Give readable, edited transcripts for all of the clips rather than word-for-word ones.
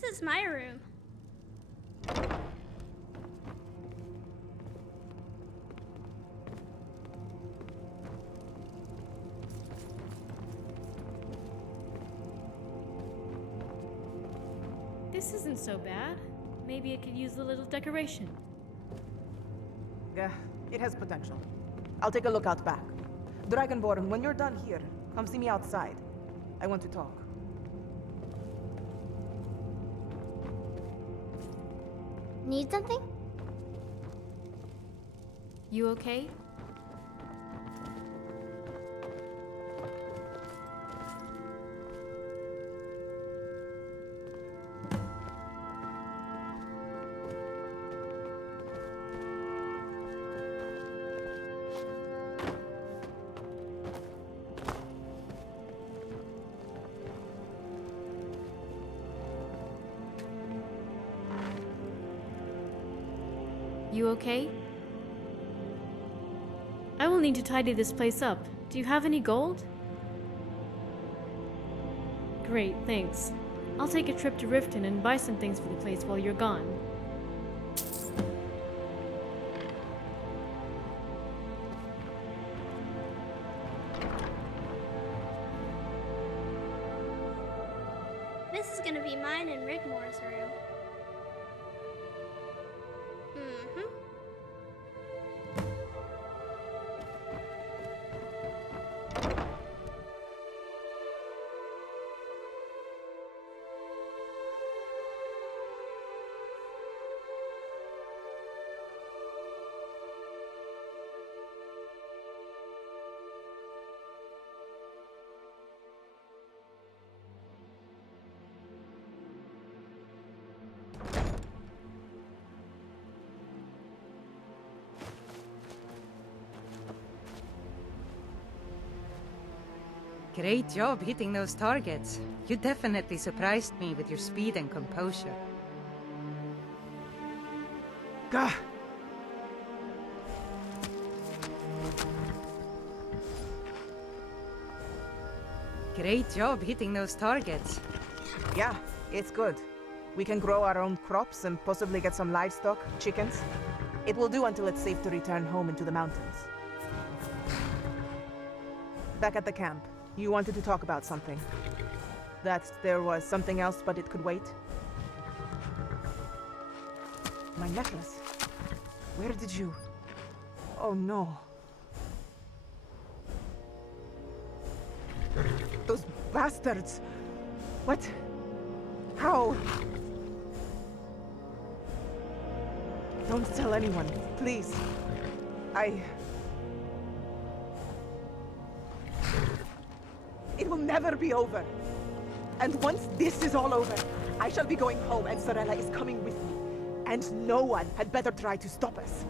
This is my room. This isn't so bad. Maybe it could use a little decoration. Yeah, it has potential. I'll take a look out back. Dragonborn, when you're done here, come see me outside. I want to talk. Need something? You okay? You okay? I will need to tidy this place up. Do you have any gold? Great, thanks. I'll take a trip to Riften and buy some things for the place while you're gone. This is gonna be mine and Rigmor's room. Great job hitting those targets. You definitely surprised me with your speed and composure. Gah! Great job hitting those targets. Yeah, it's good. We can grow our own crops and possibly get some livestock, chickens. It will do until it's safe to return home into the mountains. Back at the camp, you wanted to talk about something. That there was something else, but it could wait? My necklace. Where did you... Oh no. Those bastards! What? How? Don't tell anyone, please. It will never be over. And once this is all over, I shall be going home and Sorella is coming with me. And no one had better try to stop us.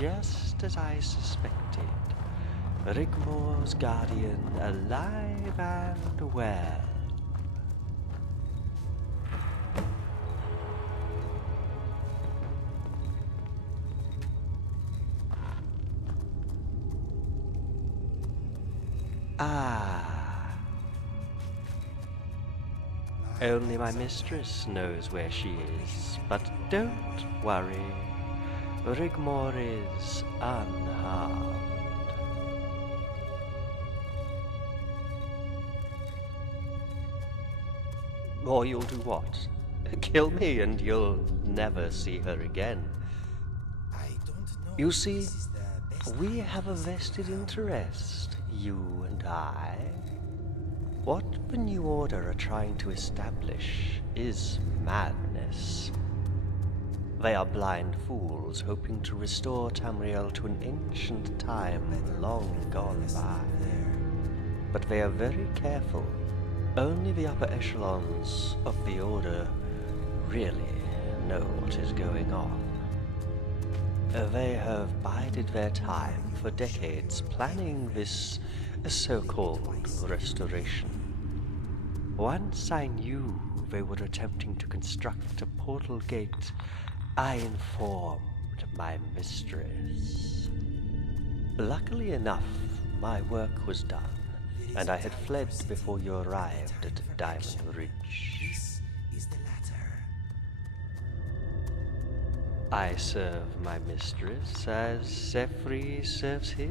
just as I suspected. Rigmor's guardian alive and well. Ah. Only my mistress knows where she is, but don't worry. Rigmor is unharmed. Or you'll do what? Kill me and you'll never see her again. I don't know. You see, This is the best we time have a to vested settle down. interest, you and I. What the New Order are trying to establish is madness. They are blind fools hoping to restore Tamriel to an ancient time long gone by. But they are very careful. Only the upper echelons of the Order really know what is going on. They have bided their time for decades planning this so-called restoration. Once I knew they were attempting to construct a portal gate, I informed my mistress. Luckily enough, my work was done, and I had fled before you arrived at Diamond Ridge. This is the latter. I serve my mistress as Zephyr serves his.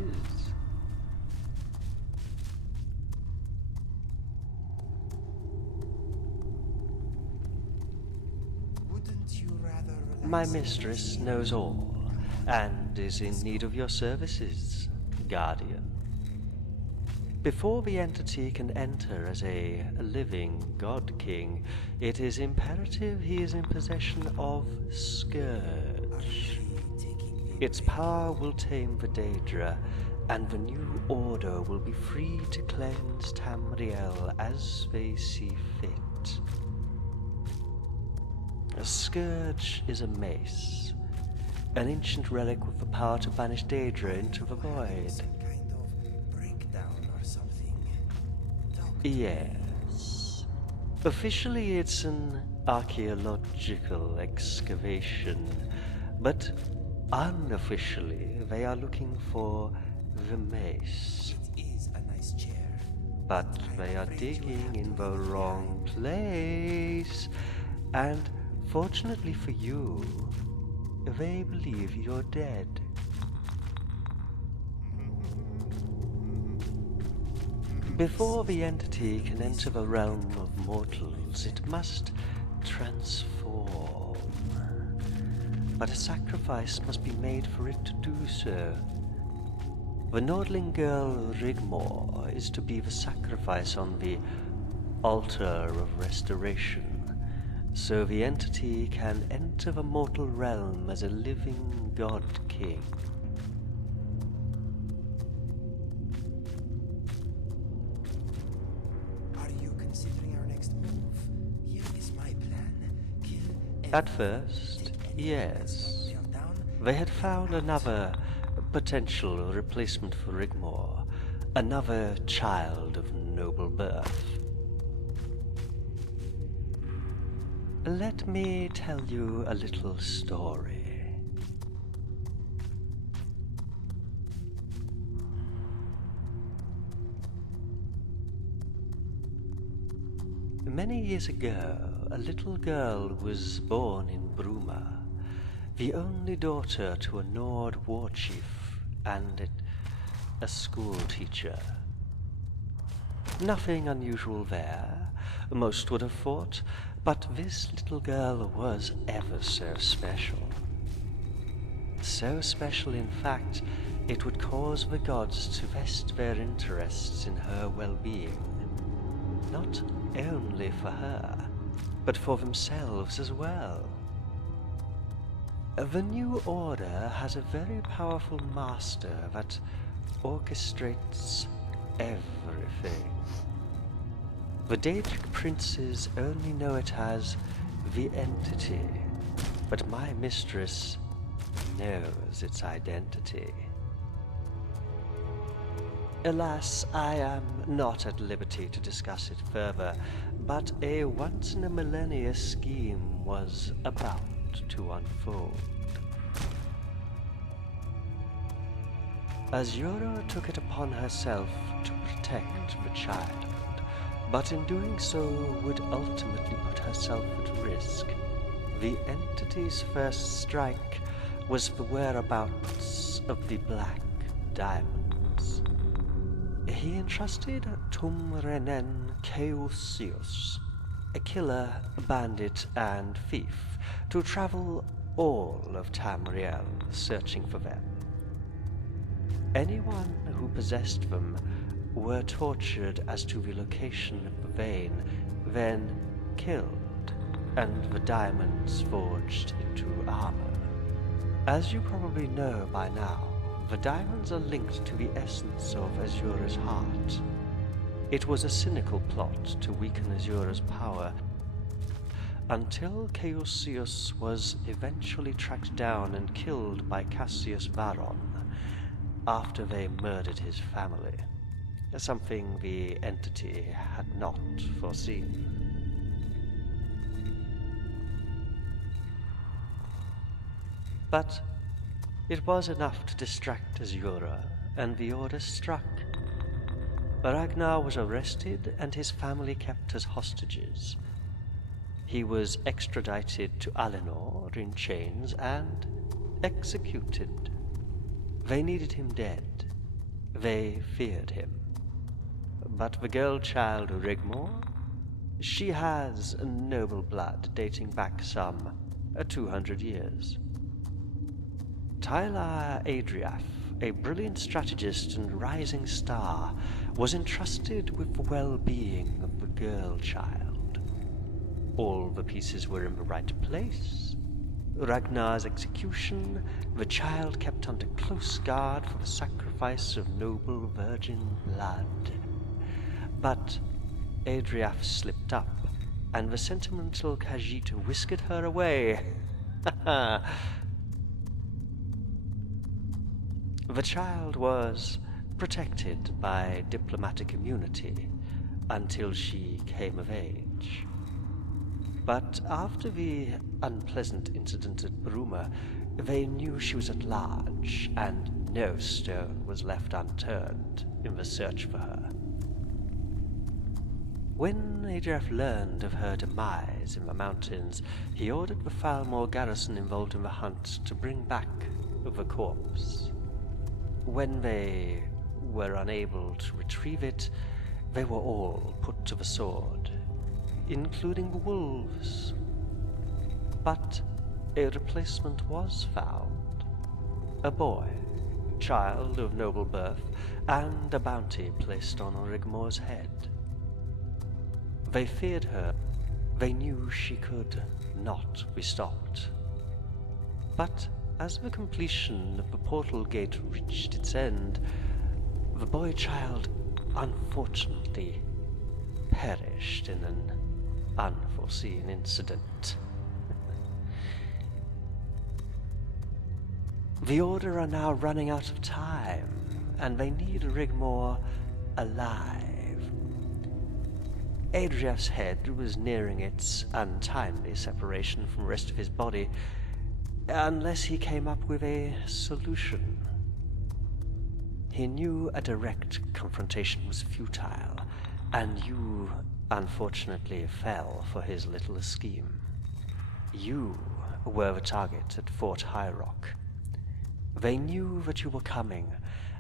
Wouldn't you rather relax My and mistress see? knows all, and is in need of your services, Guardian. Before the entity can enter as a living God King, it is imperative he is in possession of Scourge. Its power will tame the Daedra, and the New Order will be free to cleanse Tamriel as they see fit. A Scourge is a mace, an ancient relic with the power to banish Daedra into the void. Some kind of breakdown or something. Yes. Officially, it's an archaeological excavation, but unofficially, they are looking for the mace. It is a nice chair. But they are digging in the wrong place. And fortunately for you, they believe you're dead. Before the entity can enter the realm of mortals, it must transform. But a sacrifice must be made for it to do so. The Nordling girl Rigmor is to be the sacrifice on the altar of restoration, so the entity can enter the mortal realm as a living god king. Are you considering our next move? Here is my plan. Kill At first, yes. They had found another potential replacement for Rigmor, another child of noble birth. Let me tell you a little story. Many years ago, a little girl was born in Bruma, the only daughter to a Nord war chief and a school teacher. Nothing unusual there, most would have thought, but this little girl was ever so special. So special, in fact, it would cause the gods to vest their interests in her well-being. Not only for her, but for themselves as well. The New Order has a very powerful master that orchestrates everything. The Daedric princes only know it as the entity, but my mistress knows its identity. Alas, I am not at liberty to discuss it further, but a once-in-a-millennia scheme was about to unfold. Azura took it upon herself to protect the child, but in doing so would ultimately put herself at risk. The entity's first strike was the whereabouts of the Black Diamonds. He entrusted Tumrenen Keusius, a killer, bandit, and thief, to travel all of Tamriel searching for them. Anyone who possessed them were tortured as to the location of the vein, then killed, and the diamonds forged into armor. As you probably know by now, the diamonds are linked to the essence of Azura's heart. It was a cynical plot to weaken Azura's power, until Keusius was eventually tracked down and killed by Cassius Varon after they murdered his family, something the entity had not foreseen. But it was enough to distract Azura, and the order struck. Ragnar was arrested and his family kept as hostages. He was extradited to Alinor in chains and executed. They needed him dead. They feared him. But the girl child Rigmor, she has noble blood dating back some 200 years. Tyler Adriaf, a brilliant strategist and rising star, was entrusted with the well-being of the girl child. All the pieces were in the right place. Ragnar's execution, the child kept under close guard for the sacrifice of noble virgin blood. But Adriaf slipped up, and the sentimental Khajiit whisked her away. The child was protected by diplomatic immunity until she came of age. But after the unpleasant incident at Bruma, they knew she was at large, and no stone was left unturned in the search for her. When Adriaf learned of her demise in the mountains, he ordered the Falmore garrison involved in the hunt to bring back the corpse. When they were unable to retrieve it, they were all put to the sword, including the wolves. But a replacement was found. A boy, child of noble birth, and a bounty placed on Rigmor's head. They feared her. They knew she could not be stopped. But as the completion of the portal gate reached its end, the boy child unfortunately perished in an unforeseen incident. The Order are now running out of time, and they need Rigmor alive. Adriaf's head was nearing its untimely separation from the rest of his body, unless he came up with a solution. He knew a direct confrontation was futile, and you, unfortunately, fell for his little scheme. You were the target at Fort High Rock. They knew that you were coming,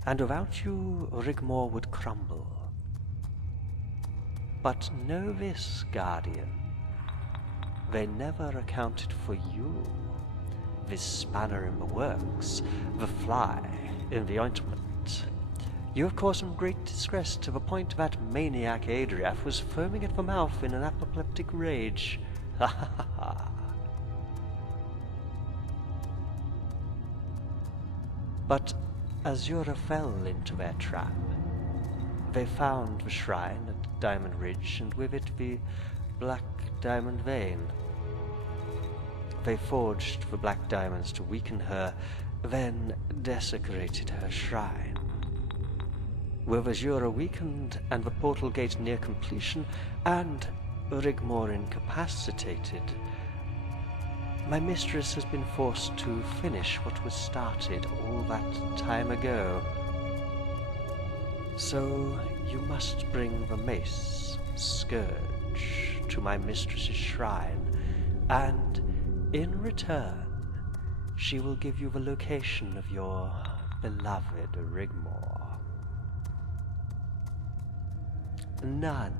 and without you, Rigmor would crumble. But know this, Guardian. They never accounted for you. This spanner in the works, the fly in the ointment. You have caused some great distress to the point that maniac Adriaf was foaming at the mouth in an apoplectic rage. Ha ha ha ha. But Azura fell into their trap. They found the shrine at Diamond Ridge, and with it the Black Diamond Vein. They forged the black diamonds to weaken her, then desecrated her shrine. With Azura weakened and the portal gate near completion, and Rigmor incapacitated, my mistress has been forced to finish what was started all that time ago. So you must bring the mace, Scourge, to my mistress's shrine, and in return, she will give you the location of your beloved Rigmor. None.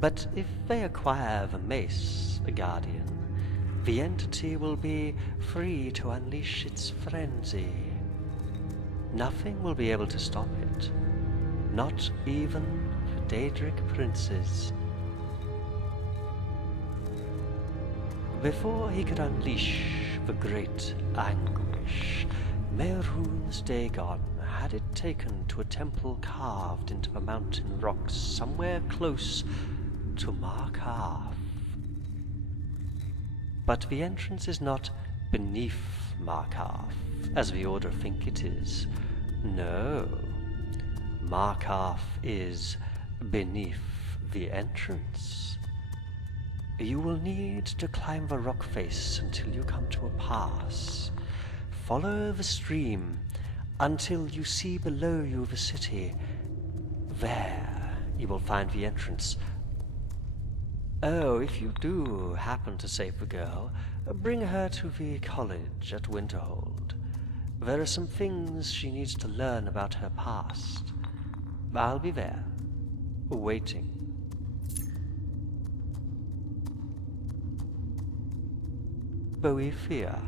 But if they acquire the mace, Guardian, the entity will be free to unleash its frenzy. Nothing will be able to stop it. Not even the Daedric princes. Before he could unleash the great anguish, Mehrunes Dagon had it taken to a temple carved into the mountain rocks somewhere close to Markarth. But the entrance is not beneath Markarth, as the Order think it is. No. Markarth is beneath the entrance. You will need to climb the rock face until you come to a pass. Follow the stream until you see below you the city. There you will find the entrance. Oh, if you do happen to save the girl, bring her to the college at Winterhold. There are some things she needs to learn about her past. I'll be there, waiting. Boethia.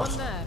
Someone there.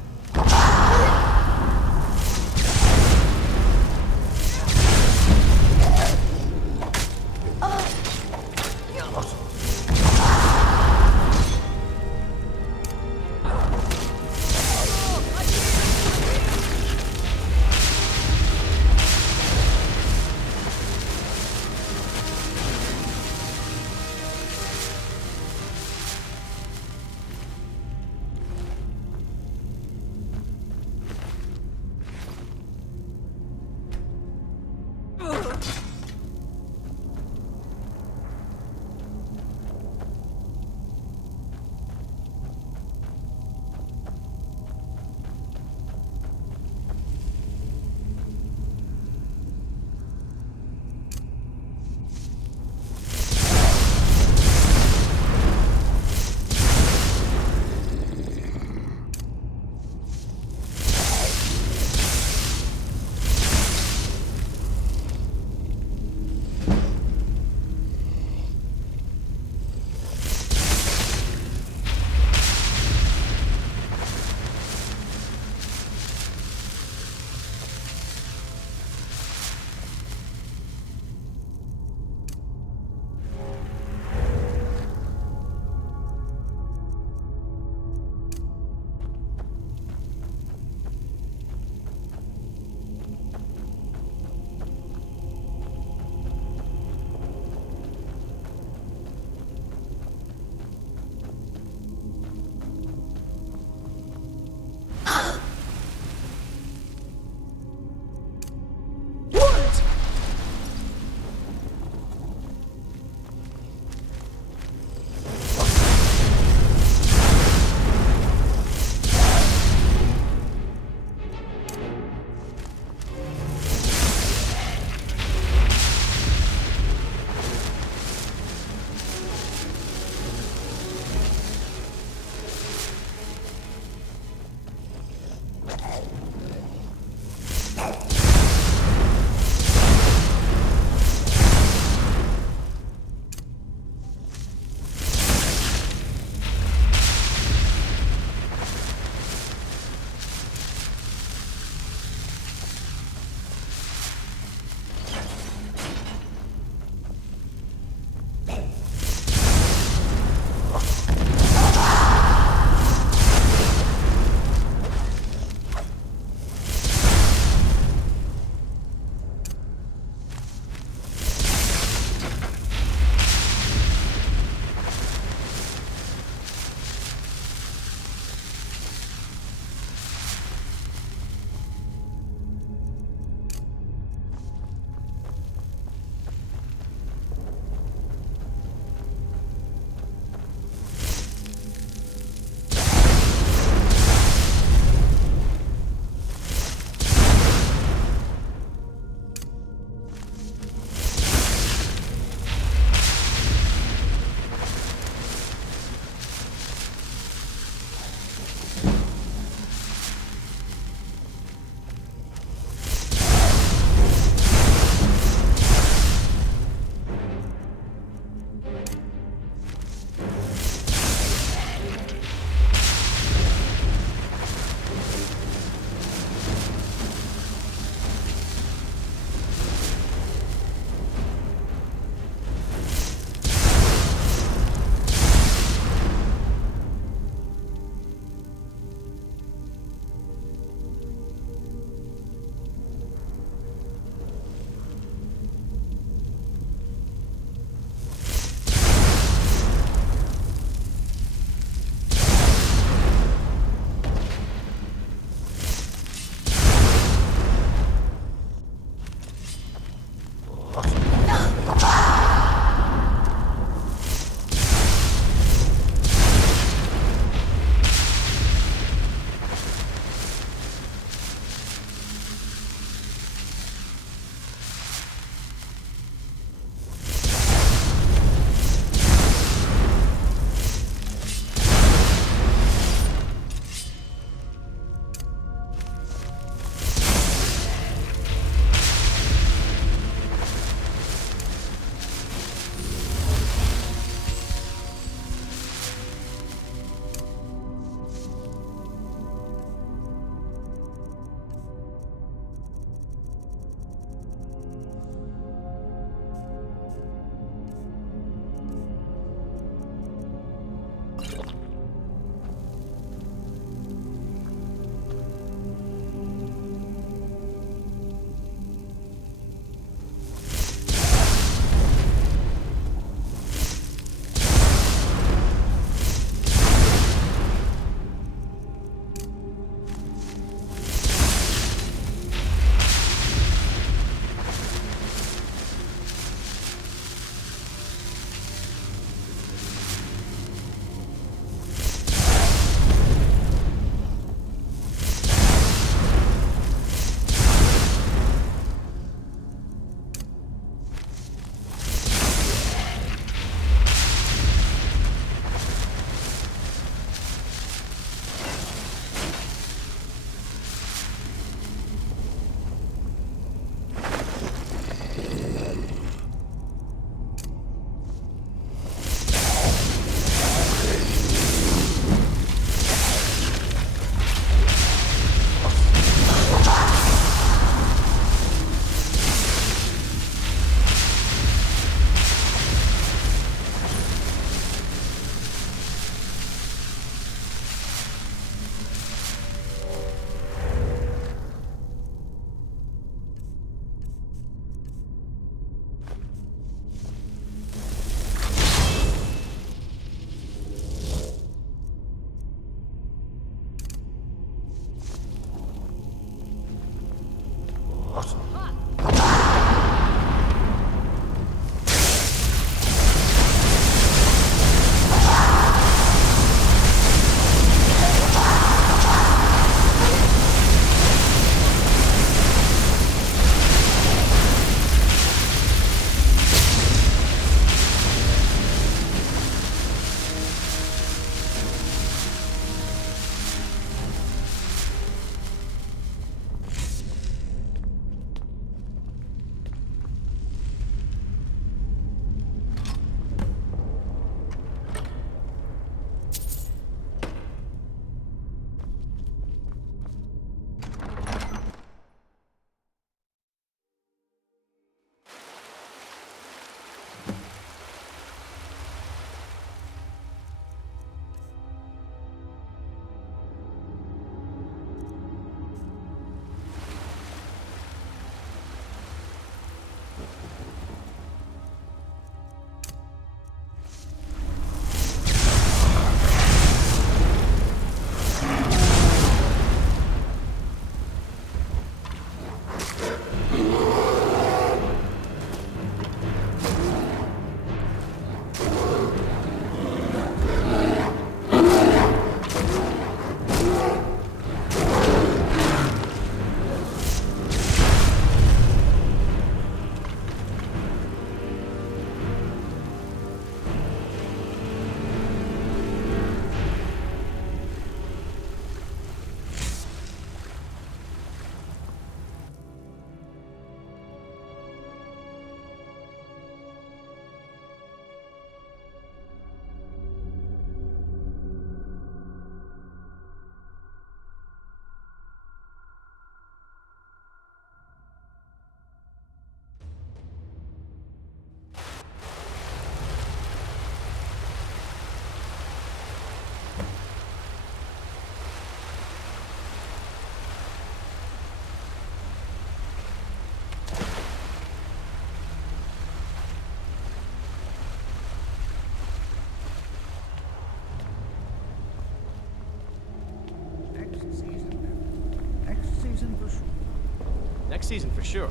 Next season for sure.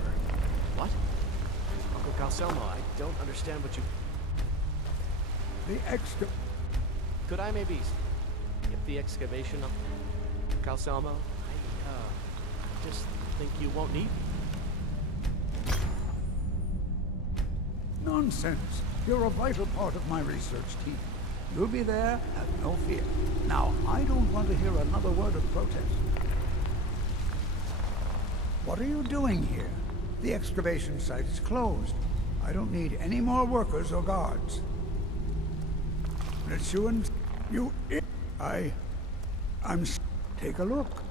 What? Uncle Calcelmo, I don't understand what you... The extra... Could I maybe skip the excavation of Calcelmo? I just think you won't need me. Nonsense. You're a vital part of my research team. You'll be there, have no fear. Now, I don't want to hear another word of protest. What are you doing here? The excavation site is closed. I don't need any more workers or guards. Let's you and... you... I'm... Take a look.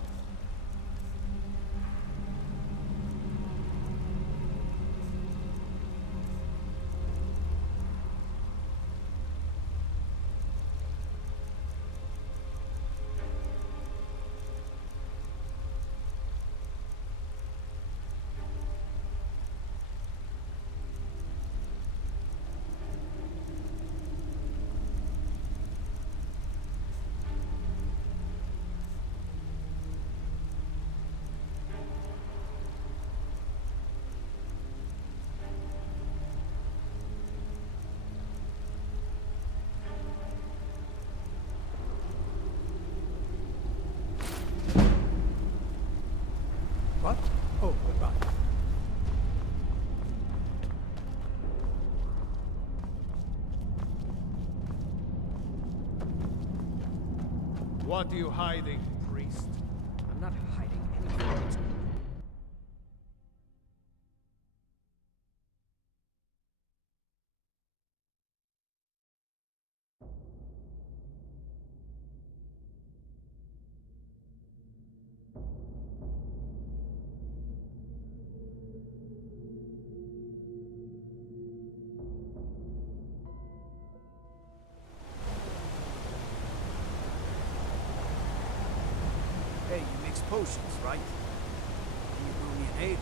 What? Oh, goodbye. What are you hiding, priest? I'm not hiding anything. Hey, you mix potions, right? Can you brew me an aid?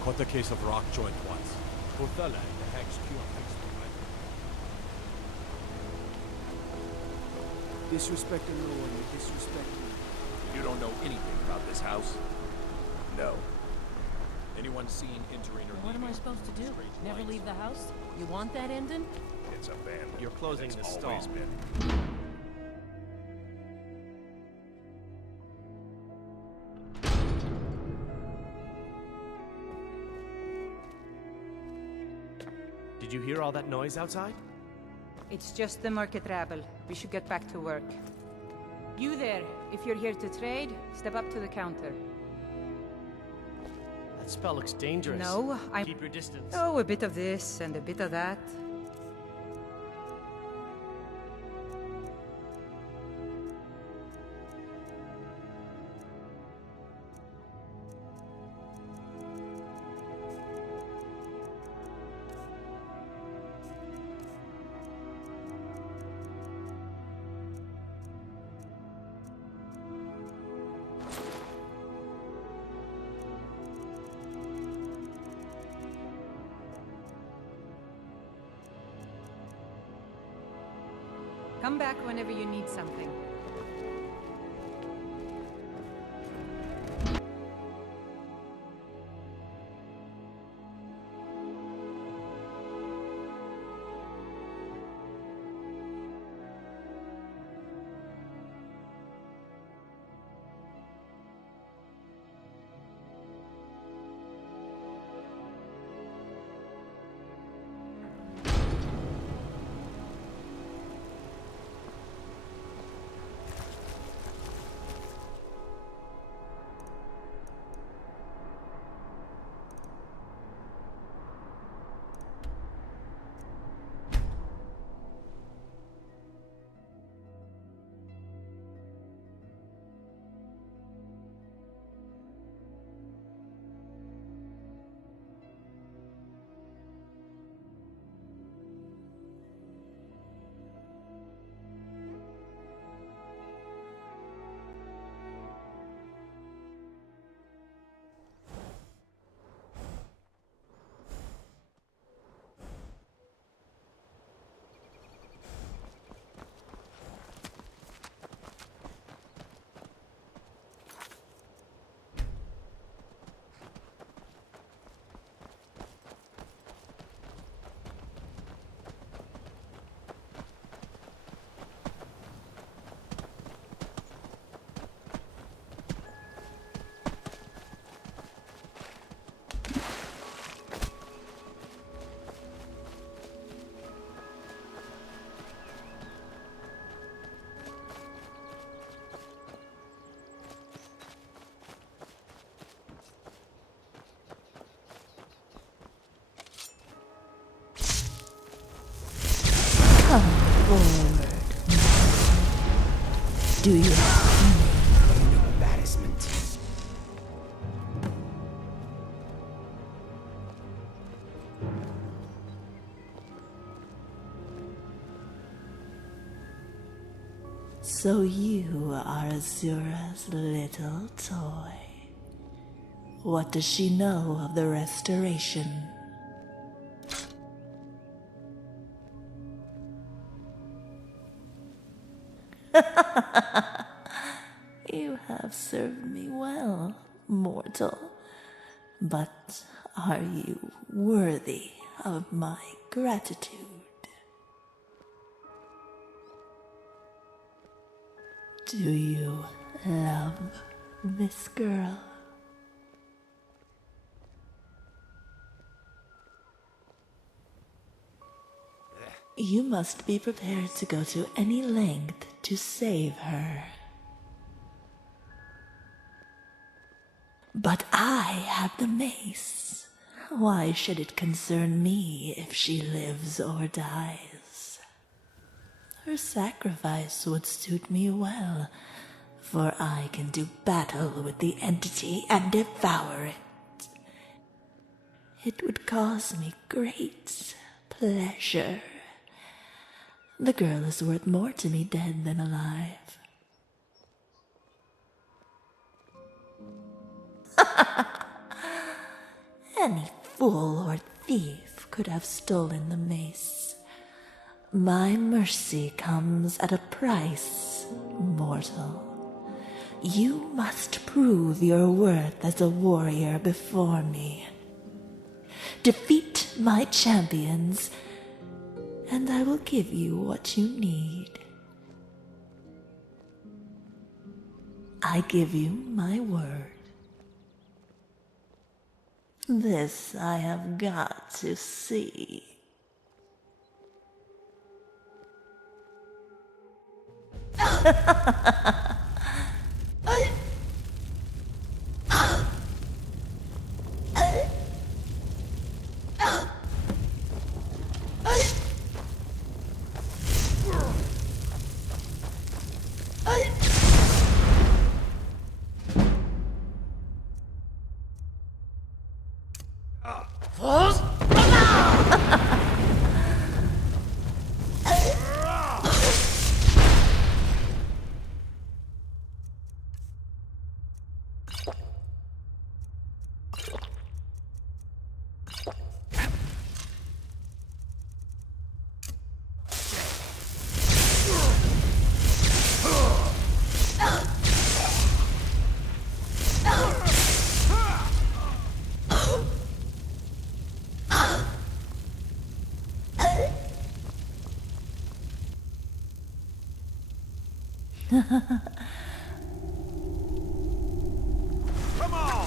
Caught a case of rock joint once. Porthala, the hag's cure fixed me, right? Disrespecting no one, you disrespect me. You don't know anything about this house? No. Anyone seen entering or What am I leaving? supposed to do? Straight Never lines. leave the house? You want that ending? It's abandoned. You're closing and the it's stall. always been. Did you hear all that noise outside? It's just the market rabble. We should get back to work. You there, if you're here to trade, step up to the counter. That spell looks dangerous. No, I'm... Keep your distance. Oh, a bit of this and a bit of that. Come back whenever you need something. Do you have Embarrassment. So you are Azura's little toy. What does she know of the restoration? You have served me well, mortal. But are you worthy of my gratitude? Do you love this girl? You must be prepared to go to any length to save her. But I have the mace. Why should it concern me if she lives or dies? Her sacrifice would suit me well, for I can do battle with the entity and devour it. It would cause me great pleasure. The girl is worth more to me dead than alive. Any fool or thief could have stolen the mace. My mercy comes at a price, mortal. You must prove your worth as a warrior before me. Defeat my champions, and I will give you what you need. I give you my word. This I have got to see. Come on!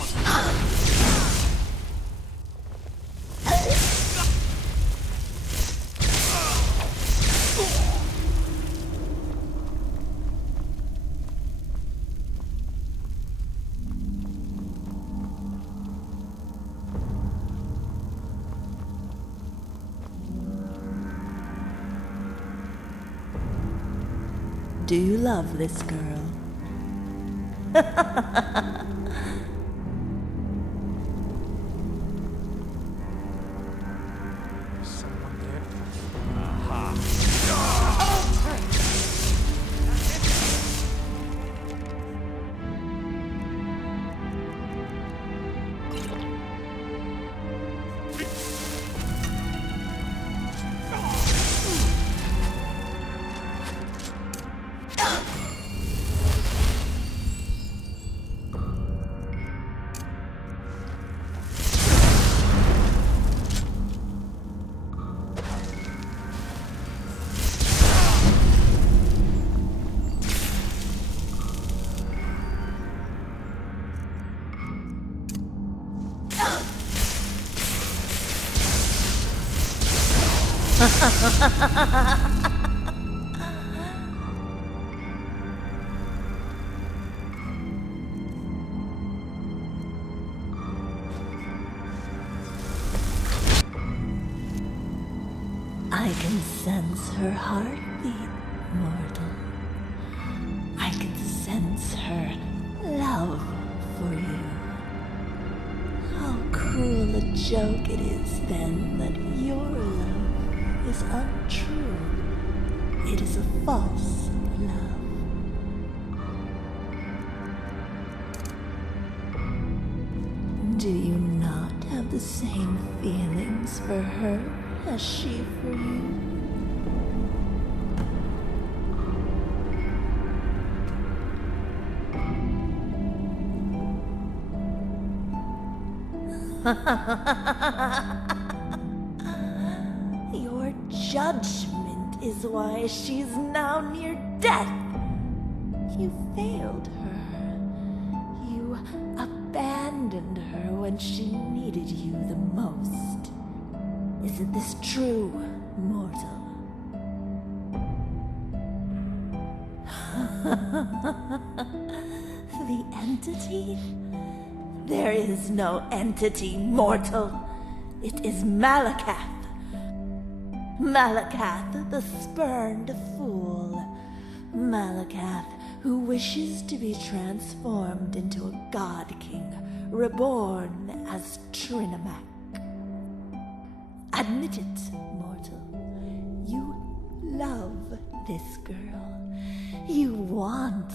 Do you love this girl? Someone there? I can sense her heartbeat, mortal. I can wants her love for you. How cruel a joke it is, then, that your love is untrue. It is a false love. Do you not have the same feelings for her as she for you? Your judgment is why she's now near death. You failed her. You abandoned her when she needed you the most. Isn't this true, mortal? The entity? There is no entity, mortal. It is Malakath. Malakath, the spurned fool. Malakath, who wishes to be transformed into a god king, reborn as Trinamak. Admit it, mortal. You love this girl. You want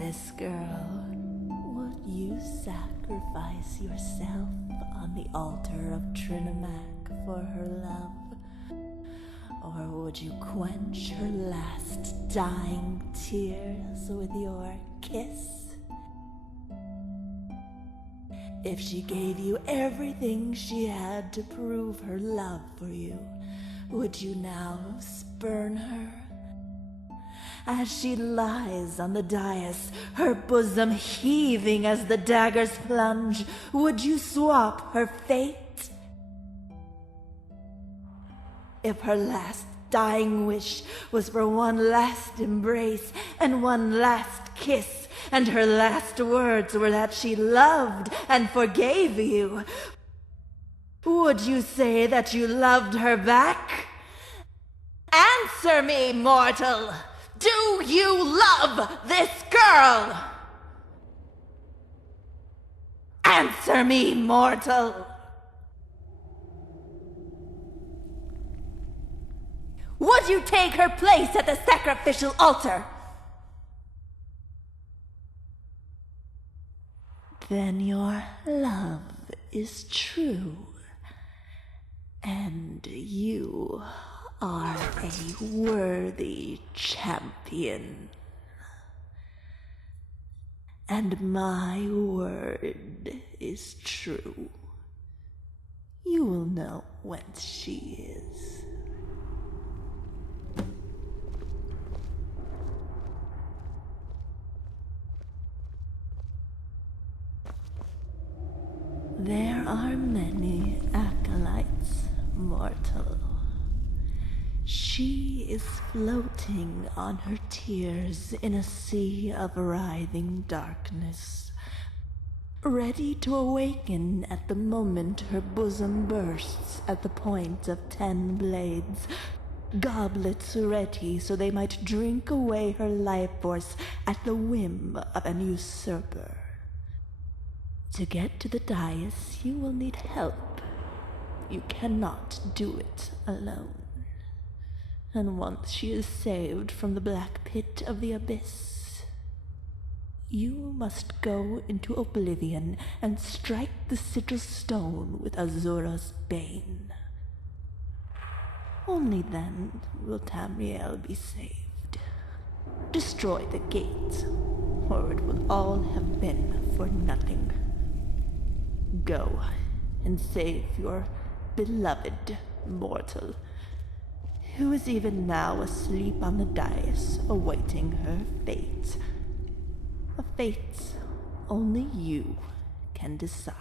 this girl. Would you sacrifice yourself on the altar of Trinamak for her love? Or would you quench her last dying tears with your kiss? If she gave you everything she had to prove her love for you, would you now spurn her? As she lies on the dais, her bosom heaving as the daggers plunge, would you swap her fate? If her last dying wish was for one last embrace and one last kiss, and her last words were that she loved and forgave you, would you say that you loved her back? Answer me, mortal! Do you love this girl? Answer me, mortal! Would you take her place at the sacrificial altar? Then your love is true, and you are a worthy champion. And my word is true. You will know whence she is. There are many acolytes, mortal. She is floating on her tears in a sea of writhing darkness, ready to awaken at the moment her bosom bursts at the point of 10 blades, goblets ready so they might drink away her life force at the whim of an usurper. To get to the dais, you will need help. You cannot do it alone. And once she is saved from the black pit of the abyss, you must go into oblivion and strike the sigil stone with Azura's bane. Only then will Tamriel be saved. Destroy the gate, or it will all have been for nothing. Go and save your beloved mortal, who is even now asleep on the dais, awaiting her fate. A fate only you can decide.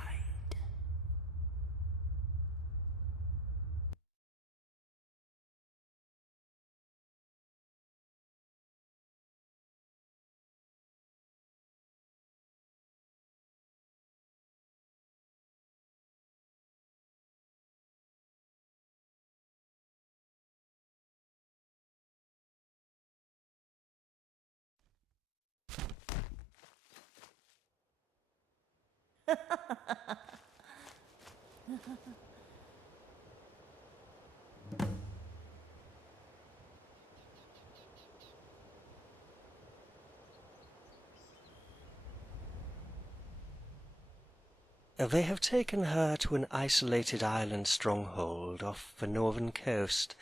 They have taken her to an isolated island stronghold off the northern coast.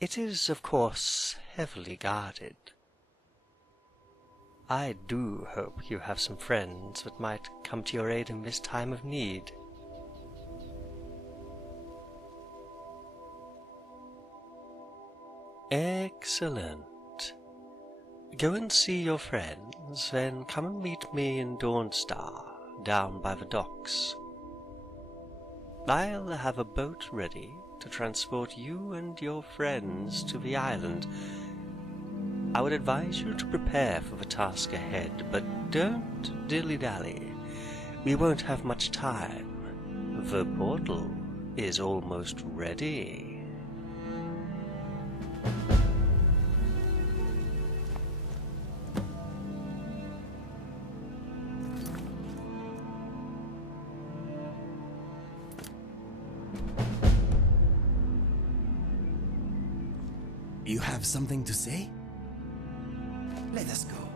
It is, of course, heavily guarded. I do hope you have some friends that might come to your aid in this time of need. Excellent. Go and see your friends, then come and meet me in Dawnstar, down by the docks. I'll have a boat ready to transport you and your friends to the island. I would advise you to prepare for the task ahead, but don't dilly-dally. We won't have much time. The portal is almost ready. You have something to say? Let us go.